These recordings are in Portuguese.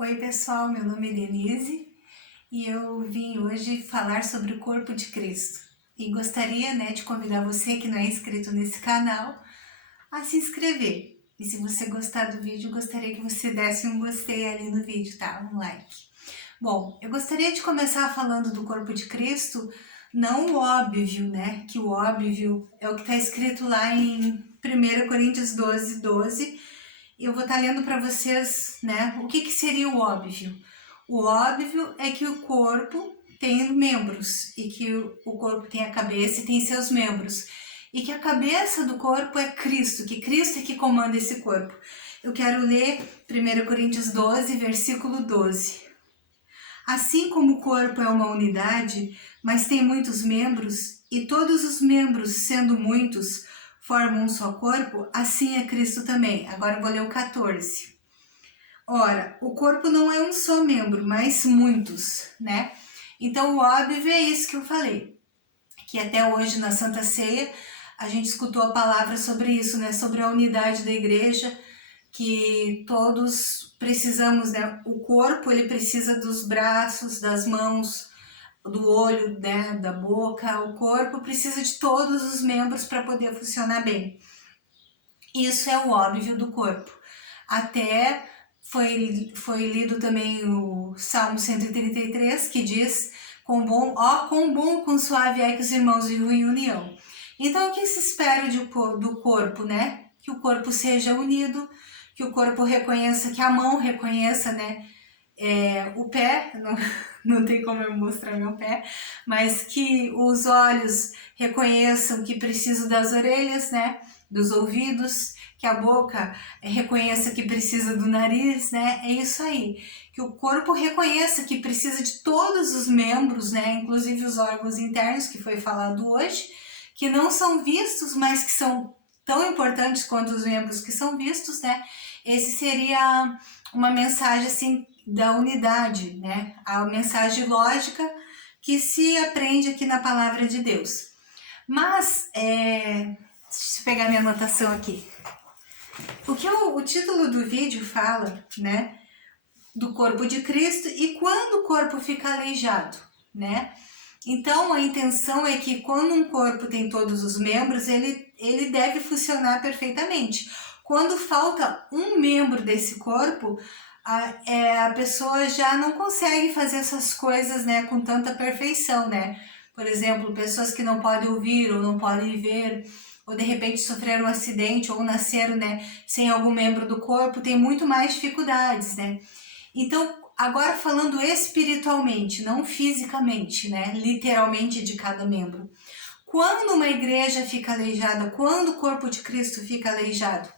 Oi pessoal, meu nome é Denise e eu vim hoje falar sobre o corpo de Cristo. E gostaria de convidar você que não é inscrito nesse canal a se inscrever. E se você gostar do vídeo, gostaria que você desse um gostei ali no vídeo, tá? Um like. Bom, eu gostaria de começar falando do corpo de Cristo, não o óbvio, que o óbvio é o que está escrito lá em 1 Coríntios 12:12. E eu vou estar lendo para vocês, o que seria o óbvio. O óbvio é que o corpo tem membros e que o corpo tem a cabeça e tem seus membros. E que a cabeça do corpo é Cristo, que Cristo é que comanda esse corpo. Eu quero ler 1 Coríntios 12, versículo 12. Assim como o corpo é uma unidade, mas tem muitos membros, e todos os membros, sendo muitos, formam um só corpo, assim é Cristo também. Agora eu vou ler o 14. Ora, o corpo não é um só membro, mas muitos, Então o óbvio é isso que eu falei, que até hoje na Santa Ceia a gente escutou a palavra sobre isso, sobre a unidade da igreja, que todos precisamos, O corpo ele precisa dos braços, das mãos, do olho, da boca. O corpo precisa de todos os membros para poder funcionar bem. Isso é o óbvio do corpo. Até foi lido também o Salmo 133, que diz: quão bom, quão suave é que os irmãos vivem em união. Então, o que se espera do corpo, Que o corpo seja unido, que o corpo reconheça, que a mão reconheça, o pé, não tem como eu mostrar meu pé, mas que os olhos reconheçam que preciso das orelhas, dos ouvidos, que a boca reconheça que precisa do nariz, É isso aí. Que o corpo reconheça que precisa de todos os membros, Inclusive os órgãos internos, que foi falado hoje, que não são vistos, mas que são tão importantes quanto os membros que são vistos, Esse seria uma mensagem assim da unidade, A mensagem lógica que se aprende aqui na palavra de Deus. Mas, deixa eu pegar minha anotação aqui. O título do vídeo fala, do corpo de Cristo e quando o corpo fica aleijado, Então, a intenção é que quando um corpo tem todos os membros, ele deve funcionar perfeitamente. Quando falta um membro desse corpo, a pessoa já não consegue fazer essas coisas, com tanta perfeição, Por exemplo, pessoas que não podem ouvir ou não podem ver, ou de repente sofreram um acidente ou nasceram, sem algum membro do corpo, tem muito mais dificuldades, Então, agora falando espiritualmente, não fisicamente, literalmente de cada membro. Quando uma igreja fica aleijada, quando o corpo de Cristo fica aleijado?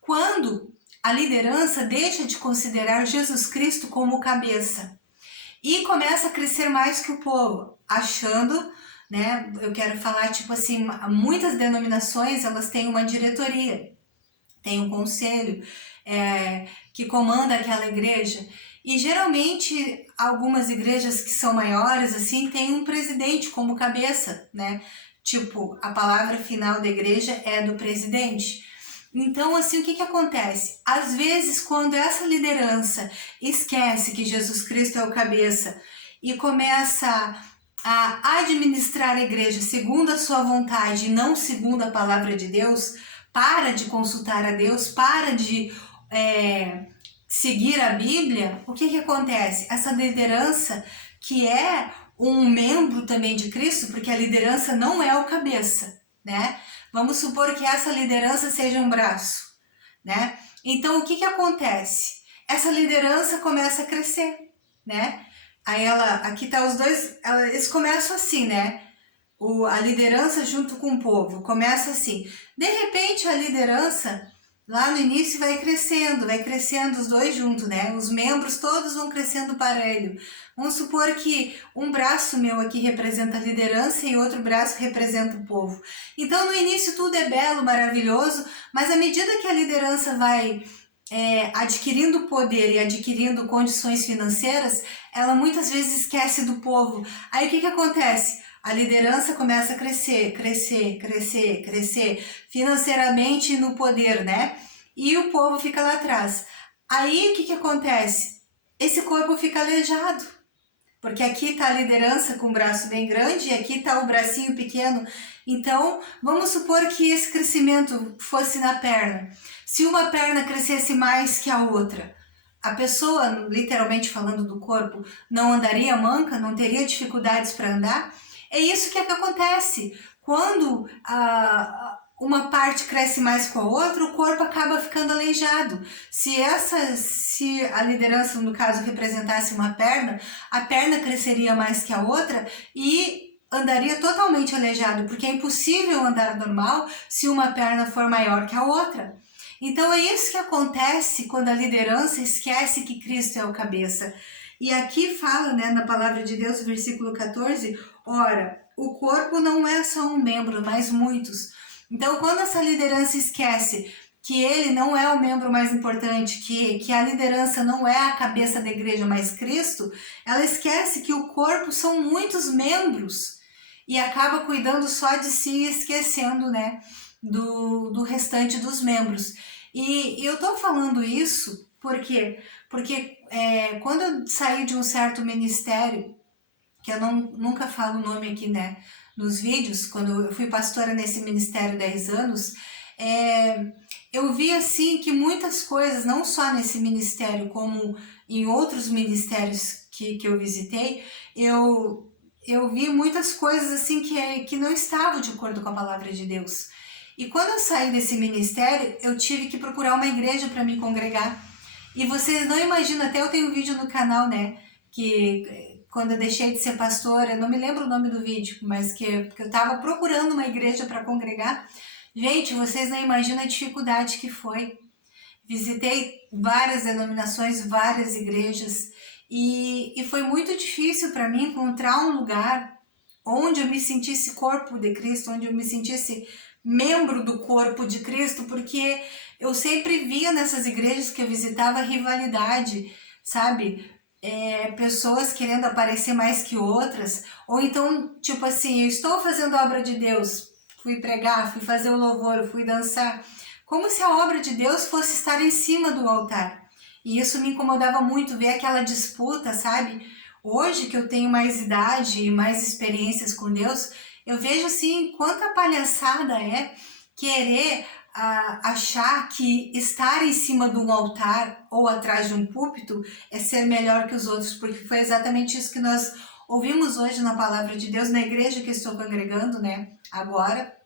Quando a liderança deixa de considerar Jesus Cristo como cabeça e começa a crescer mais que o povo, achando, eu quero falar tipo assim, muitas denominações elas têm uma diretoria, tem um conselho que comanda aquela igreja, e geralmente algumas igrejas que são maiores assim têm um presidente como cabeça, Tipo, a palavra final da igreja é do presidente. Então, assim, o que acontece? Às vezes, quando essa liderança esquece que Jesus Cristo é o cabeça e começa a administrar a igreja segundo a sua vontade e não segundo a palavra de Deus, para de consultar a Deus, para de seguir a Bíblia, o que acontece? Essa liderança, que é um membro também de Cristo, porque a liderança não é o cabeça, Vamos supor que essa liderança seja um braço, Então, o que acontece? Essa liderança começa a crescer, Aí aqui tá os dois, eles começam assim, A liderança junto com o povo, começa assim. De repente, a liderança, lá no início, vai crescendo os dois juntos, Os membros todos vão crescendo parelho. Vamos supor que um braço meu aqui representa a liderança e outro braço representa o povo. Então, no início, tudo é belo, maravilhoso, mas à medida que a liderança vai adquirindo poder e adquirindo condições financeiras, ela muitas vezes esquece do povo. Aí, o que acontece? A liderança começa a crescer financeiramente e no poder, E o povo fica lá atrás. Aí, o que acontece? esse corpo fica aleijado. Porque aqui está a liderança com o braço bem grande e aqui está o bracinho pequeno. Então, vamos supor que esse crescimento fosse na perna. Se uma perna crescesse mais que a outra, a pessoa, literalmente falando do corpo, não andaria manca, não teria dificuldades para andar? É isso que acontece. Quando uma parte cresce mais com a outra, o corpo acaba ficando aleijado. Se a liderança, no caso, representasse uma perna, a perna cresceria mais que a outra e andaria totalmente aleijado, porque é impossível andar normal se uma perna for maior que a outra. Então é isso que acontece quando a liderança esquece que Cristo é o cabeça. E aqui fala, né, na palavra de Deus, versículo 14, ora, o corpo não é só um membro, mas muitos. Então, quando essa liderança esquece que ele não é o membro mais importante, que a liderança não é a cabeça da igreja, mas Cristo, ela esquece que o corpo são muitos membros e acaba cuidando só de si, esquecendo, né, do restante dos membros. E eu tô falando isso porque quando eu saí de um certo ministério, que eu nunca falo o nome aqui, né, nos vídeos, quando eu fui pastora nesse ministério 10 anos, eu vi assim que muitas coisas, não só nesse ministério, como em outros ministérios que eu visitei, eu vi muitas coisas assim que não estavam de acordo com a palavra de Deus. E quando eu saí desse ministério, eu tive que procurar uma igreja para me congregar. E vocês não imaginam, até eu tenho um vídeo no canal, né, que quando eu deixei de ser pastora, eu não me lembro o nome do vídeo, mas que eu estava procurando uma igreja para congregar. Gente, vocês não imaginam a dificuldade que foi. Visitei várias denominações, várias igrejas, e foi muito difícil para mim encontrar um lugar onde eu me sentisse corpo de Cristo, onde eu me sentisse membro do corpo de Cristo, porque eu sempre via nessas igrejas que eu visitava rivalidade, sabe? Pessoas querendo aparecer mais que outras, ou então, tipo assim, eu estou fazendo a obra de Deus, fui pregar, fui fazer o louvor, fui dançar, como se a obra de Deus fosse estar em cima do altar. E isso me incomodava muito, ver aquela disputa, sabe? Hoje que eu tenho mais idade e mais experiências com Deus, eu vejo assim quanta palhaçada é querer achar que estar em cima de um altar ou atrás de um púlpito é ser melhor que os outros, porque foi exatamente isso que nós ouvimos hoje na palavra de Deus, na igreja que estou congregando, né, agora.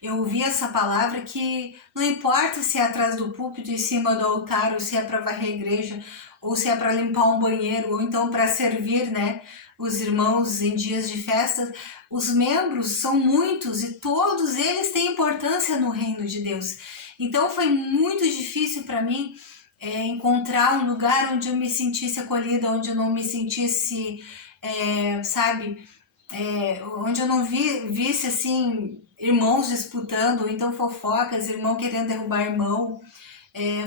Eu ouvi essa palavra que não importa se é atrás do púlpito, em cima do altar, ou se é para varrer a igreja, ou se é para limpar um banheiro, ou então para servir, né, os irmãos em dias de festa. Os membros são muitos e todos eles têm importância no reino de Deus. Então foi muito difícil para mim encontrar um lugar onde eu me sentisse acolhida, onde eu não me sentisse, sabe, onde eu não visse assim irmãos disputando, ou então fofocas, irmão querendo derrubar irmão,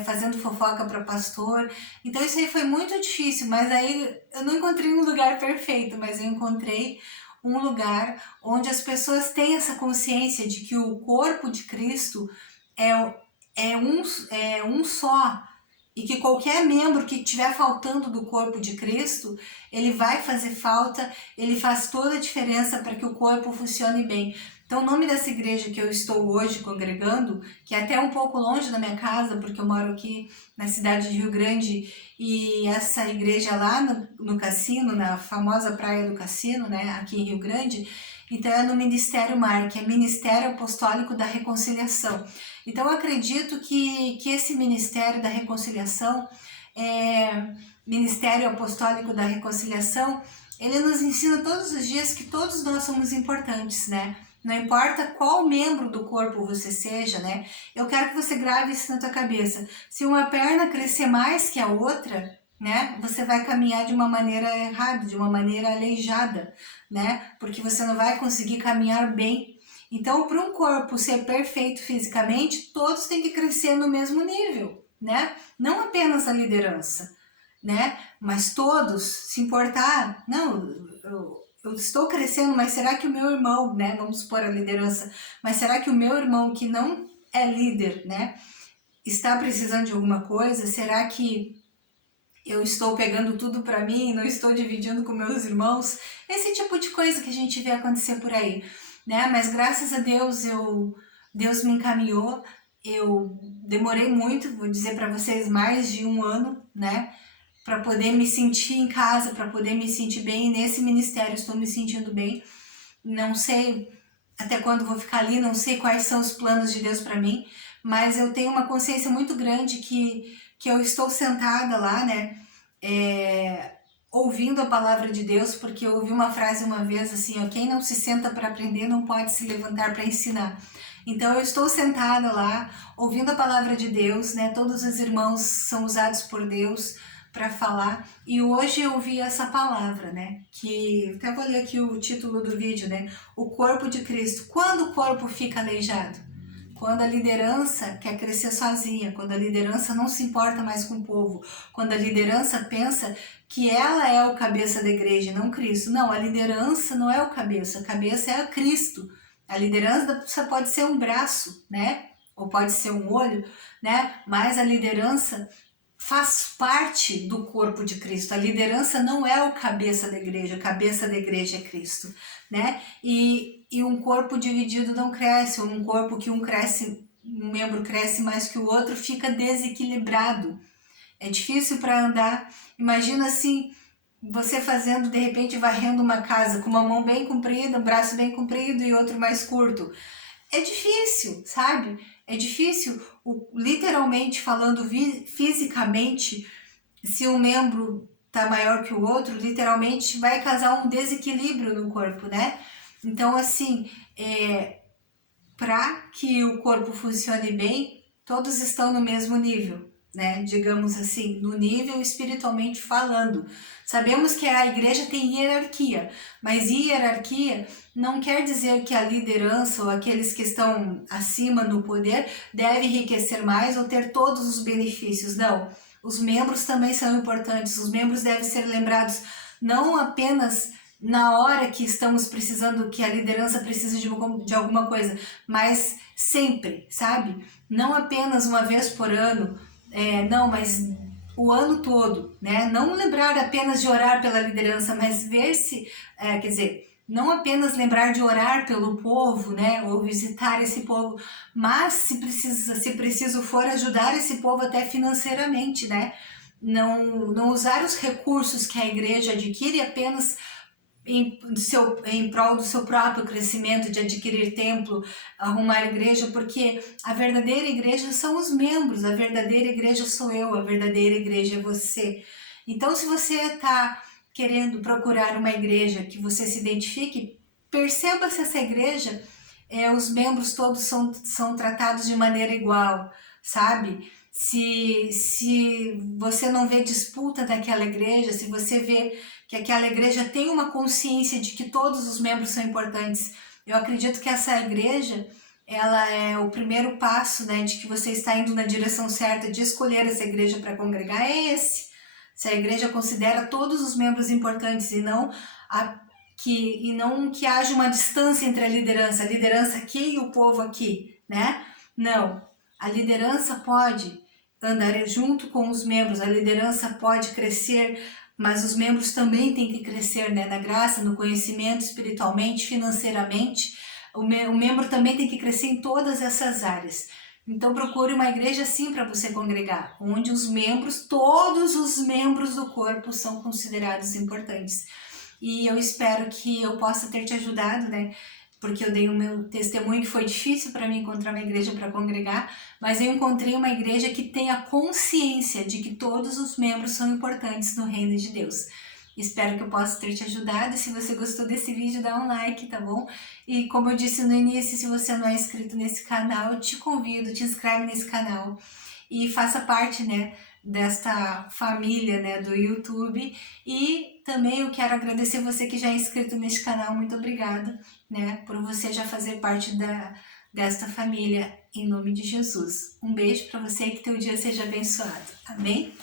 fazendo fofoca para pastor. Então isso aí foi muito difícil, mas aí eu não encontrei um lugar perfeito, mas eu encontrei um lugar onde as pessoas têm essa consciência de que o corpo de Cristo é um só, e que qualquer membro que estiver faltando do corpo de Cristo, ele vai fazer falta, ele faz toda a diferença para que o corpo funcione bem. Então, o nome dessa igreja que eu estou hoje congregando, que é até um pouco longe da minha casa, porque eu moro aqui na cidade de Rio Grande, e essa igreja lá no Cassino, na famosa praia do Cassino, né, aqui em Rio Grande, então é no Ministério Mar, que é Ministério Apostólico da Reconciliação. Então eu acredito que esse Ministério da Reconciliação, Ministério Apostólico da Reconciliação, ele nos ensina todos os dias que todos nós somos importantes, né? Não importa qual membro do corpo você seja, né? Eu quero que você grave isso na tua cabeça. Se uma perna crescer mais que a outra, né? Você vai caminhar de uma maneira errada, de uma maneira aleijada, né? Porque você não vai conseguir caminhar bem. Então, para um corpo ser perfeito fisicamente, todos têm que crescer no mesmo nível, né? Não apenas a liderança, né? Mas todos se importar. Não, eu estou crescendo, mas será que o meu irmão, né? Vamos supor a liderança, mas será que o meu irmão que não é líder, né? Está precisando de alguma coisa? Será que eu estou pegando tudo para mim, não estou dividindo com meus irmãos, esse tipo de coisa que a gente vê acontecer por aí, né? Mas graças a Deus, Deus me encaminhou, eu demorei muito, vou dizer para vocês, mais de 1 ano, né? Para poder me sentir em casa, para poder me sentir bem, e nesse ministério estou me sentindo bem, não sei até quando vou ficar ali, não sei quais são os planos de Deus para mim, mas eu tenho uma consciência muito grande que eu estou sentada lá, né, ouvindo a palavra de Deus, porque eu ouvi uma frase uma vez assim, ó, quem não se senta para aprender não pode se levantar para ensinar. Então eu estou sentada lá, ouvindo a palavra de Deus, né, todos os irmãos são usados por Deus para falar, e hoje eu vi essa palavra, né, que até vou ler aqui o título do vídeo, né, o corpo de Cristo. Quando o corpo fica aleijado? Quando a liderança quer crescer sozinha, quando a liderança não se importa mais com o povo, quando a liderança pensa que ela é o cabeça da igreja, não Cristo. Não, a liderança não é o cabeça é Cristo. A liderança pode ser um braço, né, ou pode ser um olho, né, mas a liderança faz parte do corpo de Cristo. A liderança não é o cabeça da igreja, o cabeça da igreja é Cristo, né? E um corpo dividido não cresce, um corpo que um membro cresce mais que o outro, fica desequilibrado. É difícil para andar. Imagina assim, você fazendo, de repente, varrendo uma casa com uma mão bem comprida, um braço bem comprido e outro mais curto. É difícil, sabe? É difícil, literalmente falando, fisicamente, se um membro tá maior que o outro, literalmente vai causar um desequilíbrio no corpo, né? Então, assim, para que o corpo funcione bem, todos estão no mesmo nível, né? Digamos assim, no nível espiritualmente falando. Sabemos que a igreja tem hierarquia, mas hierarquia não quer dizer que a liderança ou aqueles que estão acima no poder devem enriquecer mais ou ter todos os benefícios. Não, os membros também são importantes, os membros devem ser lembrados não apenas na hora que estamos precisando, que a liderança precisa de alguma coisa, mas sempre, sabe? Não apenas uma vez por ano, não, mas o ano todo, né? Não lembrar apenas de orar pela liderança, mas ver se, quer dizer, não apenas lembrar de orar pelo povo, né? Ou visitar esse povo, mas se preciso for, ajudar esse povo até financeiramente, né? Não usar os recursos que a igreja adquire apenas em prol do seu próprio crescimento, de adquirir templo, arrumar igreja, porque a verdadeira igreja são os membros, a verdadeira igreja sou eu, a verdadeira igreja é você. Então, se você está querendo procurar uma igreja que você se identifique, perceba se essa igreja, os membros todos são tratados de maneira igual, sabe? Se você não vê disputa daquela igreja, se você vê que aquela igreja tem uma consciência de que todos os membros são importantes, eu acredito que essa igreja, ela é o primeiro passo, né, de que você está indo na direção certa de escolher essa igreja para congregar, é esse. Se a igreja considera todos os membros importantes e não que haja uma distância entre a liderança aqui e o povo aqui, né? Não, a liderança pode andar junto com os membros, a liderança pode crescer, mas os membros também têm que crescer, né? Na graça, no conhecimento, espiritualmente, financeiramente. O membro também tem que crescer em todas essas áreas. Então procure uma igreja assim para você congregar, onde os membros, todos os membros do corpo são considerados importantes. E eu espero que eu possa ter te ajudado, né? Porque eu dei o meu testemunho que foi difícil para mim encontrar uma igreja para congregar, mas eu encontrei uma igreja que tem a consciência de que todos os membros são importantes no reino de Deus. Espero que eu possa ter te ajudado. Se você gostou desse vídeo, dá um like, tá bom? E como eu disse no início, se você não é inscrito nesse canal, eu te convido, te inscreve nesse canal e faça parte, né, desta família, né, do YouTube. E também eu quero agradecer você que já é inscrito neste canal, muito obrigada, né, por você já fazer parte desta família, em nome de Jesus. Um beijo para você e que teu dia seja abençoado. Amém?